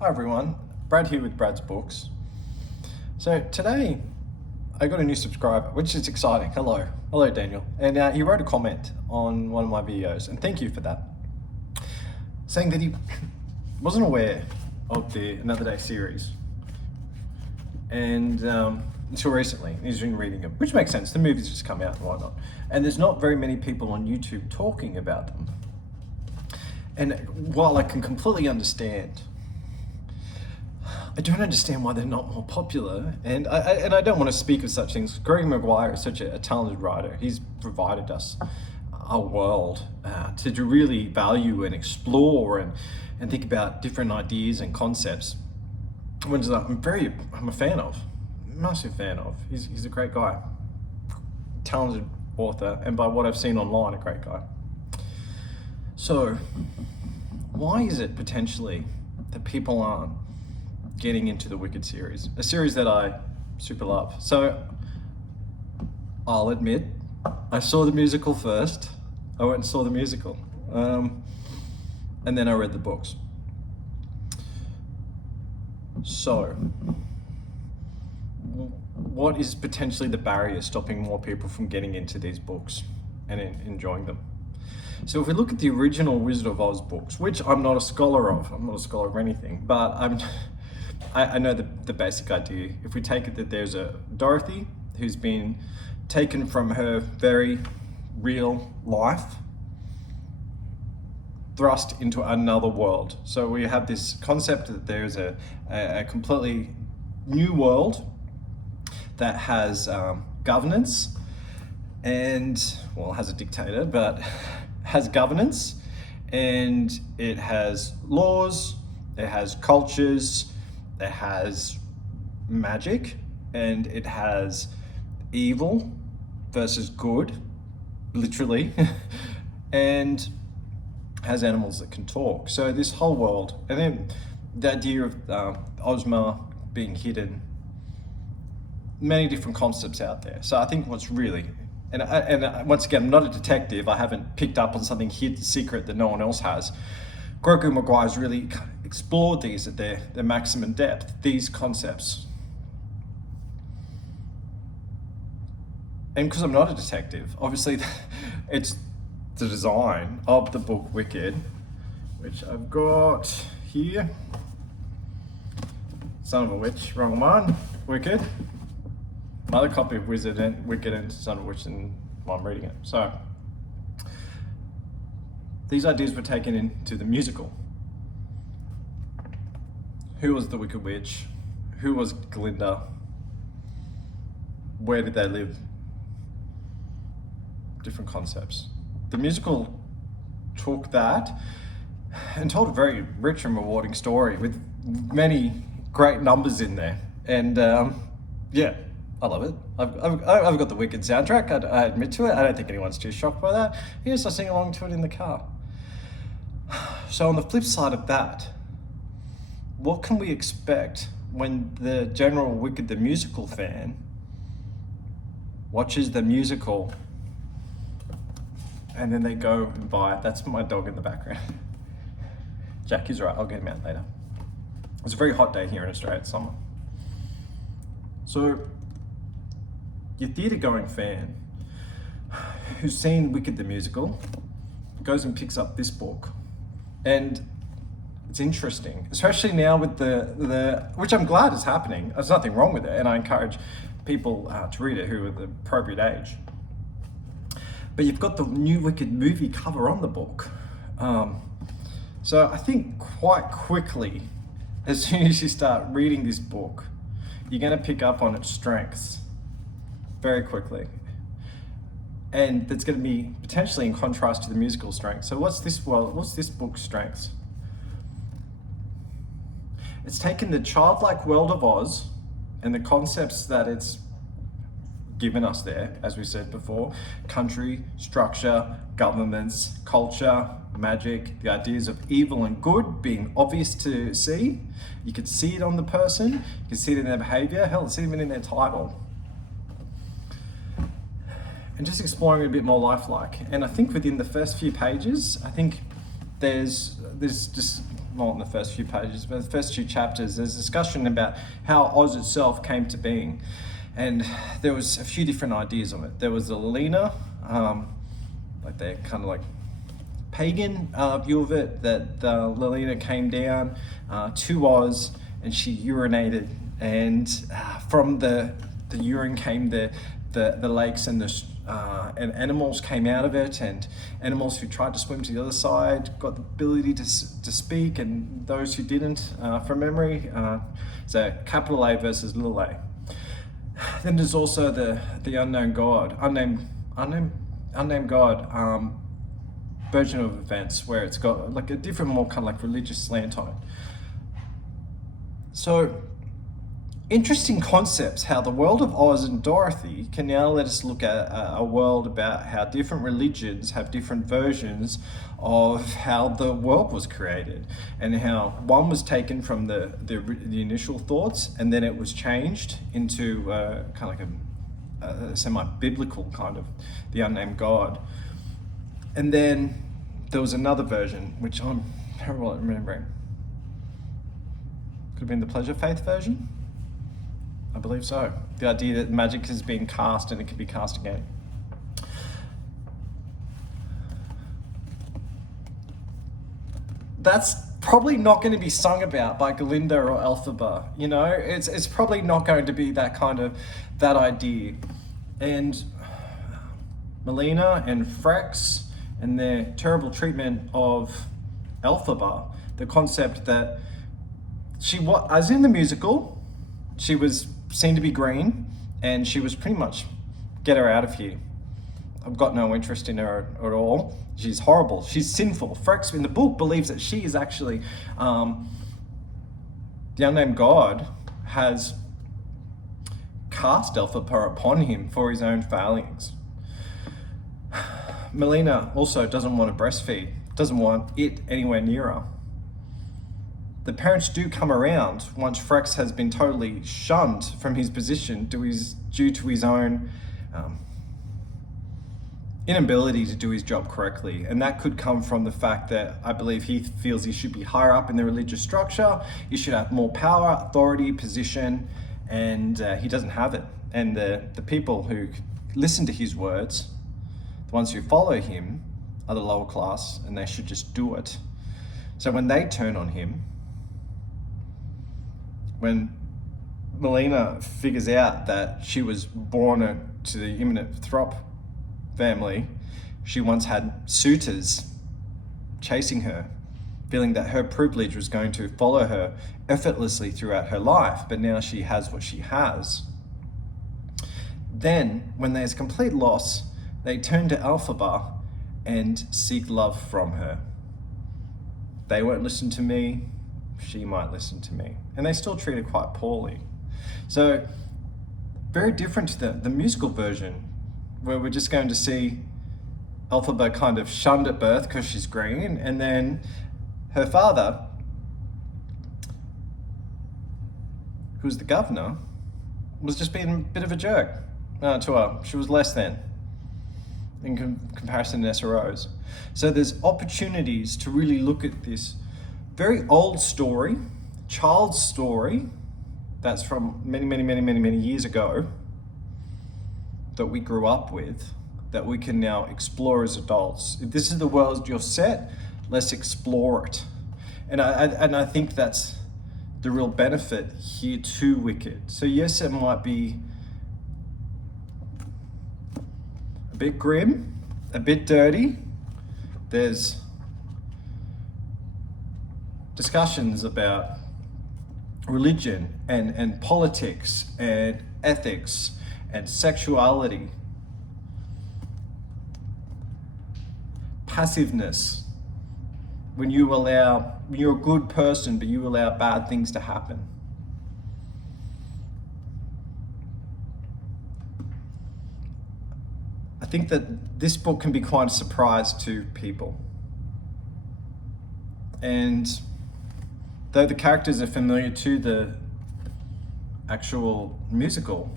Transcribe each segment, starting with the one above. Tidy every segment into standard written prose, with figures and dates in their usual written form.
Hi everyone, Brad here with Brad's Books. So today I got a new subscriber, which is exciting. Hello Daniel. And he wrote a comment on one of my videos, and thank you for that, saying that he wasn't aware of the Another Day series and until recently. He's been reading them, which makes sense. The movies just come out and whatnot, and there's not very many people on YouTube talking about them. And while I can completely understand, I don't understand why they're not more popular, and I don't want to speak of such things. Gregory Maguire is such a talented writer. He's provided us a world to really value and explore and think about different ideas and concepts. Which I'm a fan of, massive fan of. He's a great guy, talented author, and by what I've seen online, a great guy. So why is it potentially that people aren't getting into the Wicked series, a series that I super love? So I'll admit, I saw the musical first. I went and saw the musical, and then I read the books. So what is potentially the barrier stopping more people from getting into these books and enjoying them? So if we look at the original Wizard of Oz books, which I'm not a scholar of, I'm not a scholar of anything, but I know the basic idea. If we take it that there's a Dorothy who's been taken from her very real life, thrust into another world. So we have this concept that there's a completely new world that has governance and, well, has a dictator, but has governance, and it has laws, it has cultures, it has magic, and it has evil versus good, literally, and has animals that can talk. So this whole world, and then the idea of Ozma being hidden, many different concepts out there. So I think what's really, and once again, I'm not a detective, I haven't picked up on something hidden secret that no one else has. Gregory Maguire's really explored these at their maximum depth, these concepts. And because I'm not a detective, obviously it's the design of the book Wicked, which I've got here. Son of a Witch, wrong one. Wicked. Another copy of Wizard and Wicked and Son of a Witch, and I'm reading it. So these ideas were taken into the musical. Who was the Wicked Witch? Who was Glinda? Where did they live? Different concepts. The musical took that and told a very rich and rewarding story with many great numbers in there. And yeah, I love it. I've got the Wicked soundtrack, I admit to it. I don't think anyone's too shocked by that. Yes, I sing along to it in the car. So on the flip side of that, what can we expect when the general Wicked the musical fan watches the musical and then they go and buy it? That's my dog in the background. Jackie's right, I'll get him out later. It's a very hot day here in Australia, it's summer. So your theatre going fan who's seen Wicked the musical goes and picks up this book, and it's interesting, especially now with the which I'm glad is happening. There's nothing wrong with it, and I encourage people to read it who are the appropriate age. But you've got the new Wicked movie cover on the book. So I think quite quickly, as soon as you start reading this book, you're going to pick up on its strengths very quickly. And that's going to be potentially in contrast to the musical strength. So what's this book's strengths? It's taken the childlike world of Oz and the concepts that it's given us there, as we said before: country, structure, governments, culture, magic, the ideas of evil and good being obvious to see. You could see it on the person, you can see it in their behavior, hell, it's even in their title. And just exploring it a bit more lifelike. And I think within the first few pages, I think there's just not in the first few pages, but the first few chapters, there's discussion about how Oz itself came to being. And there was a few different ideas on it. There was the Lena, like they're kind of like pagan view of it, that Lelina came down to Oz and she urinated, and from the urine came the lakes, and and animals came out of it, and animals who tried to swim to the other side got the ability to speak, and those who didn't, from memory. So capital A versus little a. Then there's also the unknown god, unnamed god version of events, where it's got like a different, more kind of like religious slant on it. So interesting concepts, how the world of Oz and Dorothy can now let us look at a world about how different religions have different versions of how the world was created, and how one was taken from the initial thoughts, and then it was changed into kind of like a semi-biblical kind of the unnamed god. And then there was another version, which I'm terrible at remembering. Could have been the pleasure faith version? I believe so. The idea that magic has been cast and it can be cast again. That's probably not going to be sung about by Galinda or Elphaba. You know, it's probably not going to be that kind of, that idea. And Melina and Frex and their terrible treatment of Elphaba, the concept that she was, as in the musical, she was seen to be green, and she was pretty much, get her out of here. I've got no interest in her at all. She's horrible. She's sinful. Frex in the book believes that she is actually, the unnamed god has cast Elphaba upon him for his own failings. Melina also doesn't want to breastfeed, doesn't want it anywhere near her. The parents do come around once Frex has been totally shunned from his position due to his own inability to do his job correctly. And that could come from the fact that I believe he feels he should be higher up in the religious structure, he should have more power, authority, position, and he doesn't have it. And the people who listen to his words, the ones who follow him, are the lower class, and they should just do it. So when they turn on him, when Melina figures out that she was born to the imminent Throp family, she once had suitors chasing her, feeling that her privilege was going to follow her effortlessly throughout her life, but now she has what she has. Then, when there's complete loss, they turn to Elphaba and seek love from her. They won't listen to me, she might listen to me. And they still treat her quite poorly. So, very different to the musical version, where we're just going to see Elphaba kind of shunned at birth because she's green, and then her father, who's the governor, was just being a bit of a jerk to her. She was less than in comparison to SROs. So there's opportunities to really look at this very old story, child's story, that's from many years ago, that we grew up with, that we can now explore as adults. If this is the world you're set, let's explore it. And I think that's the real benefit here to Wicked. So yes, it might be a bit grim, a bit dirty. There's discussions about religion and politics and ethics and sexuality, passiveness, when you're a good person but you allow bad things to happen. I think that this book can be quite a surprise to people. And though the characters are familiar to the actual musical,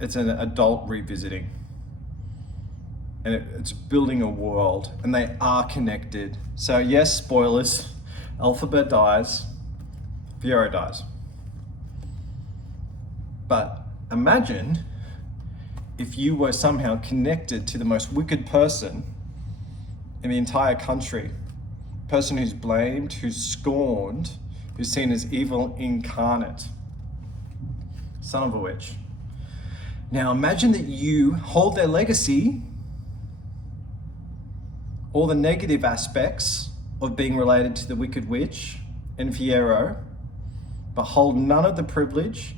it's an adult revisiting. and it's building a world, and they are connected. So yes, spoilers, Alphabet dies, Fiero dies. But imagine if you were somehow connected to the most wicked person in the entire country, person who's blamed, who's scorned, who's seen as evil incarnate, son of a witch. Now imagine that you hold their legacy, all the negative aspects of being related to the Wicked Witch and Fiero, but hold none of the privilege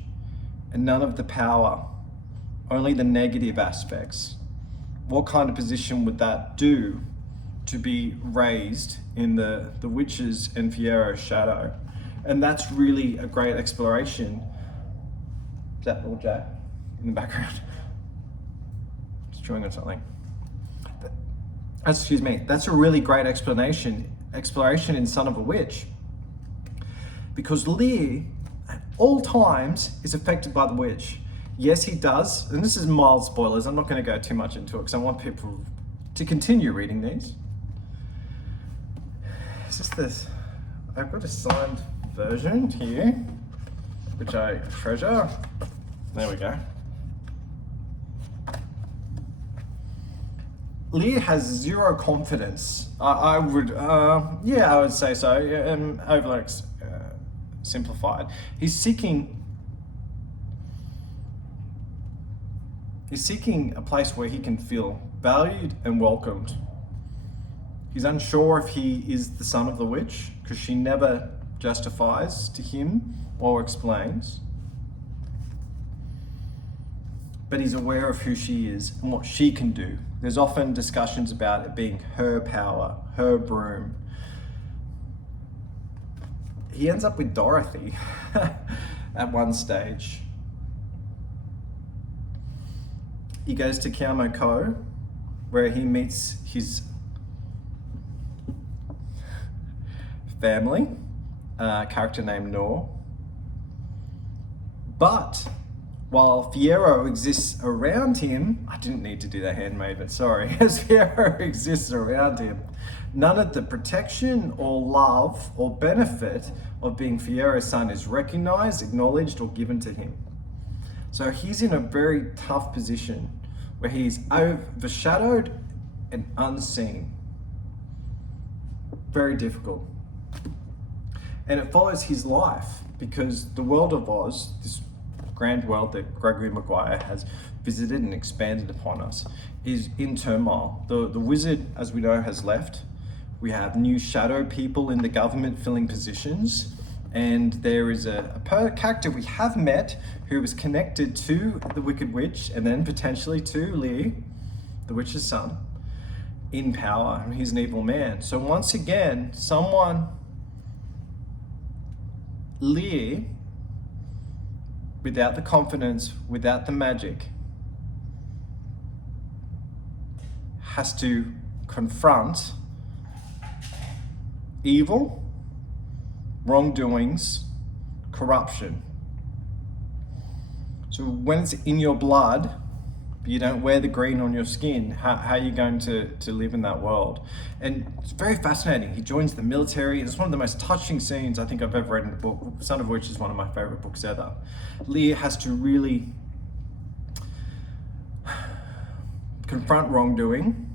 and none of the power, only the negative aspects. What kind of position would that do to be raised in the witches and Fiero shadow? And that's really a great exploration. Is that little Jack in the background? Just chewing on something. Excuse me. That's a really great exploration in Son of a Witch. Because Lear, at all times, is affected by the witch. Yes, he does. And this is mild spoilers. I'm not going to go too much into it because I want people to continue reading these. It's just this. I've got a signed version here, which I treasure. There we go. Lear has zero confidence. I would say so. Overly simplified. He's seeking a place where he can feel valued and welcomed. He's unsure if he is the son of the witch because she never justifies to him or explains. But he's aware of who she is and what she can do. There's often discussions about it being her power, her broom. He ends up with Dorothy at one stage. He goes to Kiamo Ko, where he meets his family, a character named Nor. But while Fiero exists around him, I didn't need to do that handmaiden, sorry. As Fiero exists around him, none of the protection or love or benefit of being Fiero's son is recognized, acknowledged, or given to him. So he's in a very tough position where he's overshadowed and unseen. Very difficult. And it follows his life because the world of Oz, this grand world that Gregory Maguire has visited and expanded upon us, is in turmoil. The wizard, as we know, has left. We have new shadow people in the government filling positions. And there is a character we have met who was connected to the Wicked Witch and then potentially to Lear, the witch's son, in power. And he's an evil man. So once again, Lear, without the confidence, without the magic, has to confront evil, wrongdoings, corruption. So when it's in your blood, but you don't wear the green on your skin, how are you going to live in that world? And it's very fascinating. He joins the military. It's one of the most touching scenes I think I've ever read in a book, Son of Witch is one of my favorite books ever. Lear has to really confront wrongdoing,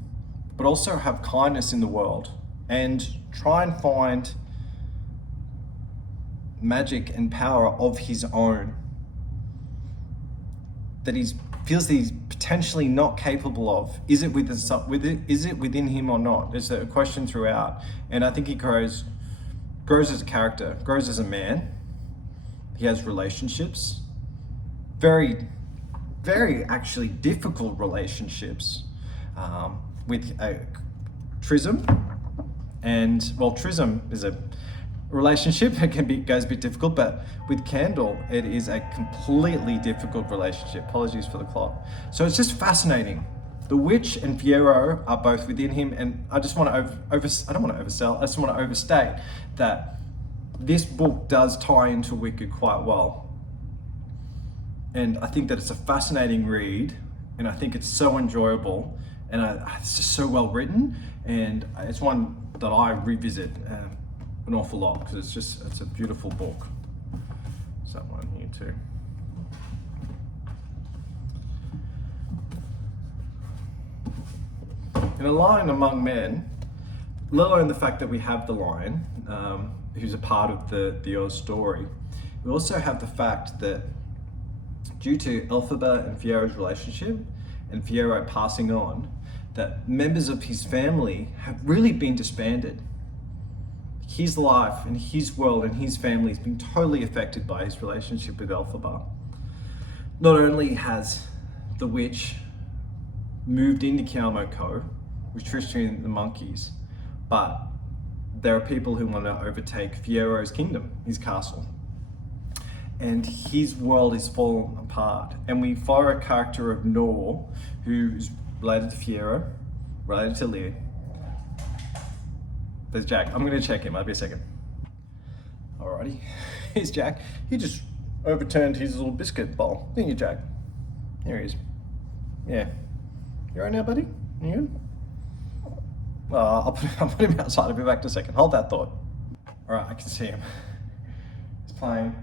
but also have kindness in the world and try and find magic and power of his own that he feels that he's potentially not capable of. Is it within him or not? There's a question throughout, and I think he grows as a character, grows as a man. He has relationships, very, very actually difficult relationships with Trism, and Trism is a relationship. It goes a bit difficult, but with Candle, it is a completely difficult relationship. Apologies for the clock. So it's just fascinating. The witch and Fiero are both within him, and I just want to I don't want to oversell. I just want to overstate that this book does tie into Wicked quite well, and I think that it's a fascinating read, and I think it's so enjoyable. and it's just so well written, and it's one that I revisit an awful lot because it's a beautiful book. There's that one here too. In A Lion Among Men, let alone the fact that we have the lion, who's a part of the Oz story, we also have the fact that due to Elphaba and Fiero's relationship, and Fiero passing on, that members of his family have really been disbanded. His life and his world and his family has been totally affected by his relationship with Elphaba. Not only has the witch moved into Kiamoko with Tristan and the monkeys, but there are people who want to overtake Fiero's kingdom, his castle. And his world is falling apart. And we follow a character of Nor, who's related to Fiero, related to Lear. There's Jack. I'm going to check him. I'll be a second. Alrighty. Here's Jack. He just overturned his little biscuit bowl. Didn't you, Jack? Here he is. Yeah. You alright now, buddy? You good? I'll put him outside. I'll be back in a second. Hold that thought. Alright, I can see him. He's playing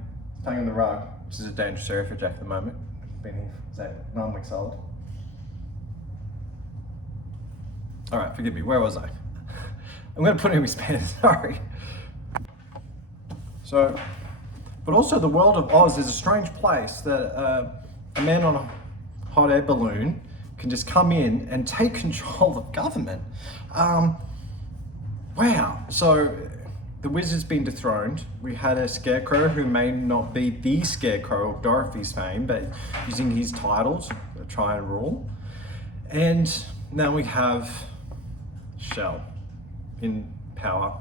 on the rug, which is a dangerous area for Jack at the moment. Been here for 9 weeks old. Alright, forgive me. Where was I? I'm going to put him in his pants. Sorry. So, but also the world of Oz is a strange place that a man on a hot air balloon can just come in and take control of government. Wow. So the wizard's been dethroned. We had a scarecrow who may not be the scarecrow of Dorothy's fame, but using his titles to try and rule. And now we have Shell in power.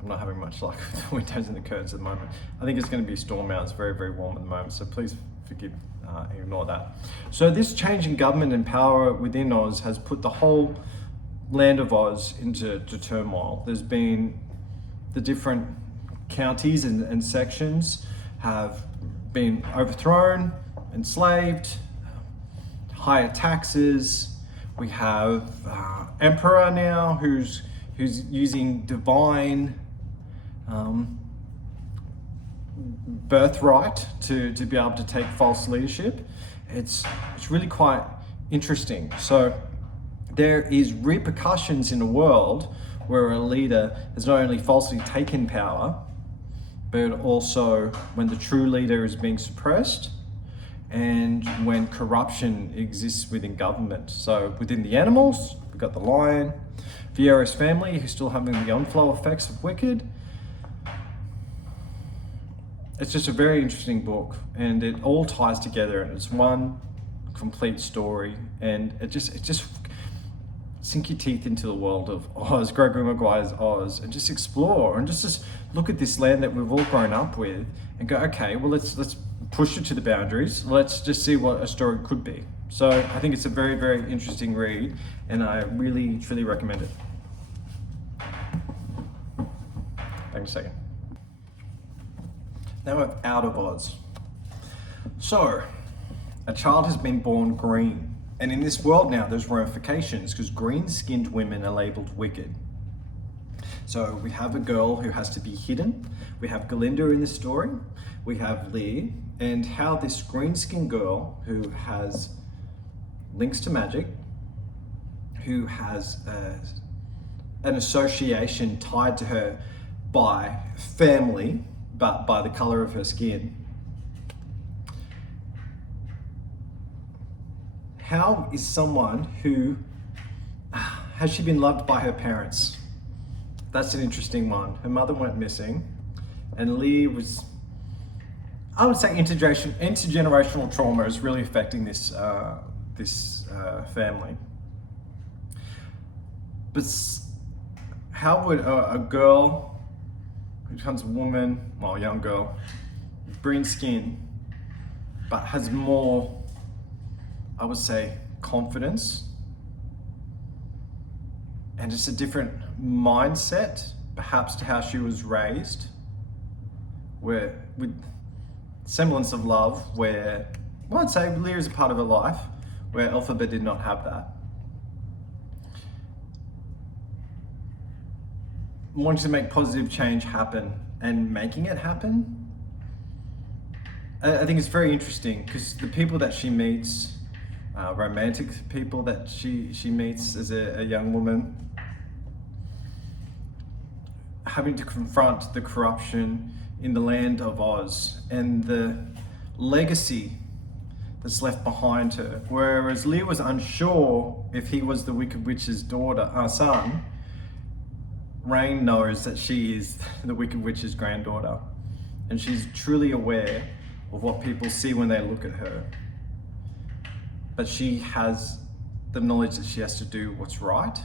I'm not having much luck with the windows and the curtains at the moment. I think it's going to be a storm out. It's very, very warm at the moment, so please ignore that. So this change in government and power within Oz has put the whole land of Oz into turmoil. There's been the different counties and sections have been overthrown, enslaved, higher taxes. We have emperor now who's using divine birthright to be able to take false leadership. It's really quite interesting. So there is repercussions in a world where a leader has not only falsely taken power, but also when the true leader is being suppressed and when corruption exists within government. So within the animals, we've got the lion, Fiero's family, who's still having the onflow effects of Wicked. It's just a very interesting book, and it all ties together, and it's one complete story, and it just sink your teeth into the world of Oz, Gregory Maguire's Oz, and just explore and just look at this land that we've all grown up with and go, okay, well let's push it to the boundaries. Let's just see what a story could be. So I think it's a very, very interesting read, and I really, truly recommend it. Thanks a second. Now we're out of Oz. So, a child has been born green. And in this world now, there's ramifications because green-skinned women are labeled wicked. So we have a girl who has to be hidden. We have Galinda in this story. We have Lear, and how this green-skinned girl who has links to magic, who has an association tied to her by family, but by the color of her skin. How is someone who, has she been loved by her parents? That's an interesting one. Her mother went missing, and Lear was, I would say intergenerational trauma is really affecting this family. But how would a girl who becomes a woman, well, a young girl, green skin, but has more, I would say, confidence and just a different mindset, perhaps, to how she was raised, where with semblance of love, where, well, I'd say Lear is a part of her life, where Elphaba did not have that. Wanting to make positive change happen and making it happen. I think it's very interesting because the people that she meets, romantic people that she meets as a young woman, having to confront the corruption in the land of Oz and the legacy that's left behind her. Whereas Lear was unsure if he was the Wicked Witch's son, Rain knows that she is the Wicked Witch's granddaughter, and she's truly aware of what people see when they look at her. But she has the knowledge that she has to do what's right,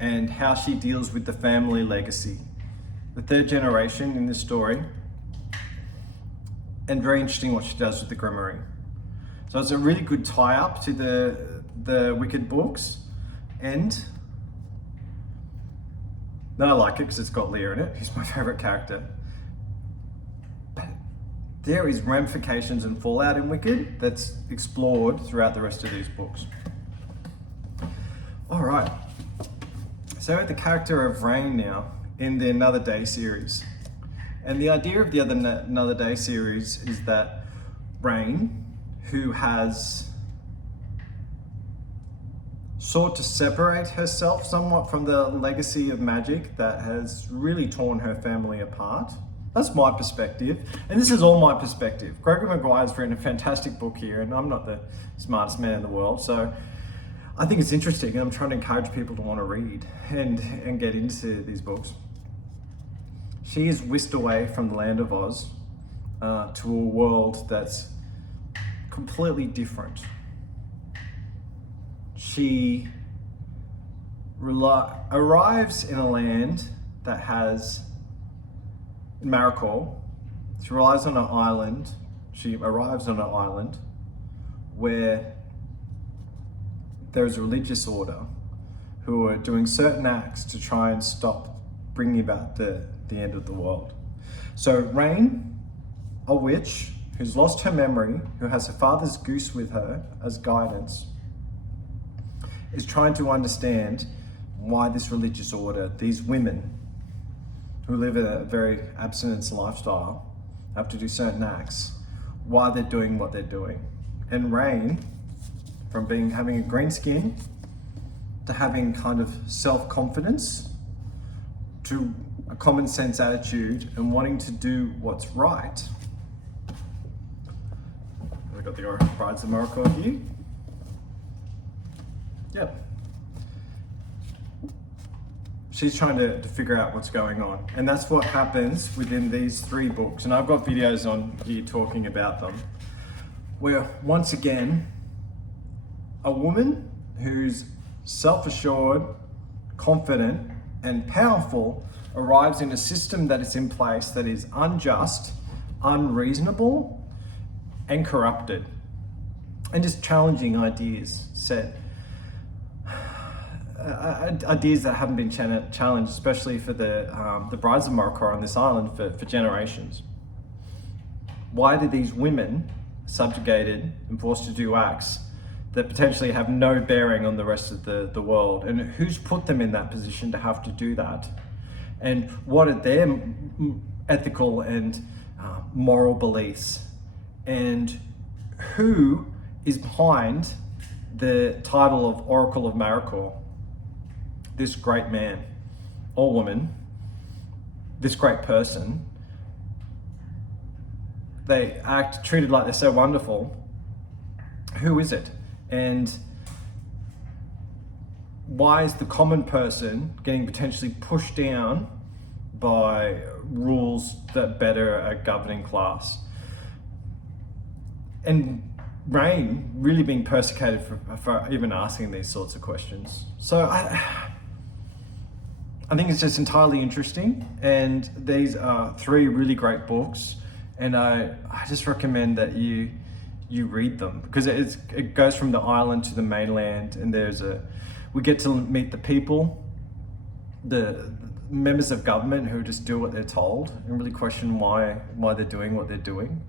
and how she deals with the family legacy. The third generation in this story, and very interesting what she does with the Grimoire. So it's a really good tie-up to the Wicked books, and then I like it because it's got Lear in it. He's my favourite character. But there is ramifications and fallout in Wicked that's explored throughout the rest of these books. All right, so the character of Rain now in the Another Day series. And the idea of the Another Day series is that Rain, who has sought to separate herself somewhat from the legacy of magic that has really torn her family apart. That's my perspective, and this is all my perspective. Gregory Maguire's written a fantastic book here, and I'm not the smartest man in the world, so I think it's interesting, and I'm trying to encourage people to want to read and get into these books. She is whisked away from the land of Oz to a world that's completely different. She arrives in a land that has Marikor. She arrives on an island where there's a religious order who are doing certain acts to try and stop bringing about the end of the world. So Rain, a witch who's lost her memory, who has her father's goose with her as guidance, is trying to understand why this religious order, these women who live a very abstinence lifestyle, have to do certain acts, why they're doing what they're doing. And Rain, from having a green skin to having kind of self-confidence to a common sense attitude and wanting to do what's right. We've got the Brides of Marikor here. Yep. She's trying to figure out what's going on. And that's what happens within these three books. And I've got videos on here talking about them, where once again, a woman who's self-assured, confident, and powerful arrives in a system that is in place that is unjust, unreasonable, and corrupted. And just challenging ideas set. Ideas that haven't been challenged, especially for the Brides of Marikor on this island for generations. Why do these women subjugated and forced to do acts that potentially have no bearing on the rest of the world? And who's put them in that position to have to do that? And what are their ethical and moral beliefs? And who is behind the title of Oracle of Marikor? This great man or woman, this great person, they act treated like they're so wonderful. Who is it? And why is the common person getting potentially pushed down by rules that better a governing class? And Rain really being persecuted for even asking these sorts of questions. So I think it's just entirely interesting, and these are three really great books, and I just recommend that you read them, because it goes from the island to the mainland, and we get to meet the people, the members of government who just do what they're told and really question why they're doing what they're doing.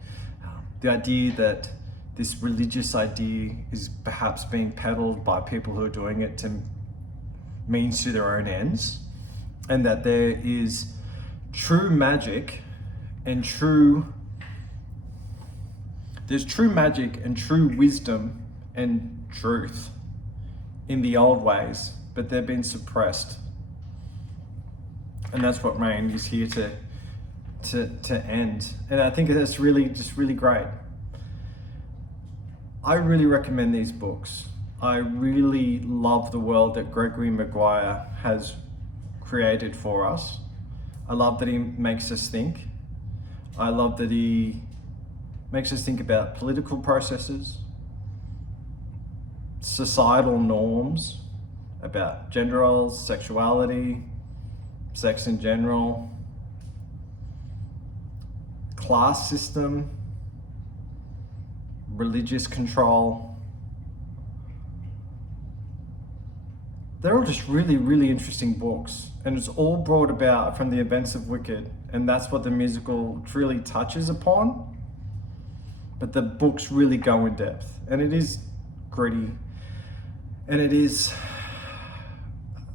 The idea that this religious idea is perhaps being peddled by people who are doing it to means to their own ends, and that there is true magic and there's true magic and true wisdom and truth in the old ways, but they've been suppressed. And that's what Rain is here to end. And I think that's really great. I really recommend these books. I really love the world that Gregory Maguire has created for us. I love that he makes us think. I love that he makes us think about political processes, societal norms, about gender roles, sexuality, sex in general, class system, religious control. They're all just really interesting books, and it's all brought about from the events of Wicked, and that's what the musical truly touches upon. But the books really go in depth, and it is gritty, and it is,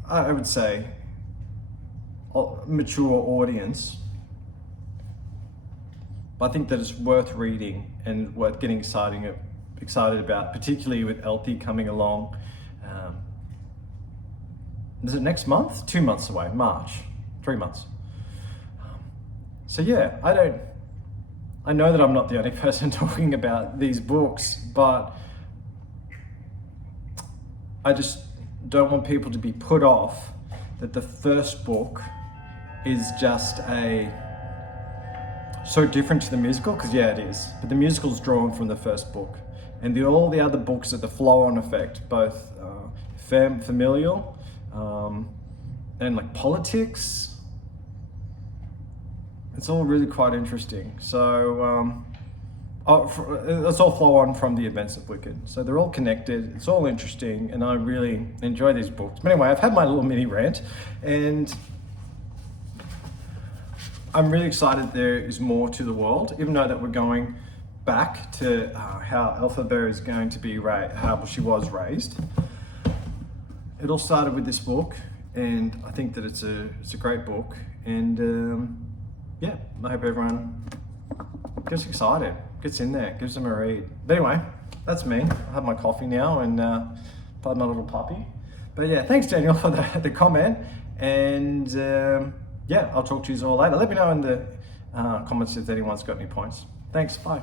I would say, a mature audience. But I think that it's worth reading and worth getting excited about, particularly with Elthie coming along. Is it next month? 2 months away, March, 3 months. So yeah, I know that I'm not the only person talking about these books, but I just don't want people to be put off that the first book is just so different to the musical, because yeah, it is. But the musical's drawn from the first book, and all the other books are the flow-on effect, both familial and like politics. It's all really quite interesting. So it's all flow on from the events of Wicked. So they're all connected. It's all interesting, and I really enjoy these books. But anyway, I've had my little mini rant, and I'm really excited there is more to the world, even though that we're going back to how Elphaba is going to be how she was raised. It all started with this book, and I think that it's a great book, and yeah, I hope everyone gets excited, gets in there, gives them a read. But anyway, that's me. I have my coffee now and play my little puppy. But yeah, thanks Daniel for the comment, and yeah, I'll talk to you all later. Let me know in the comments if anyone's got any points. Thanks, bye.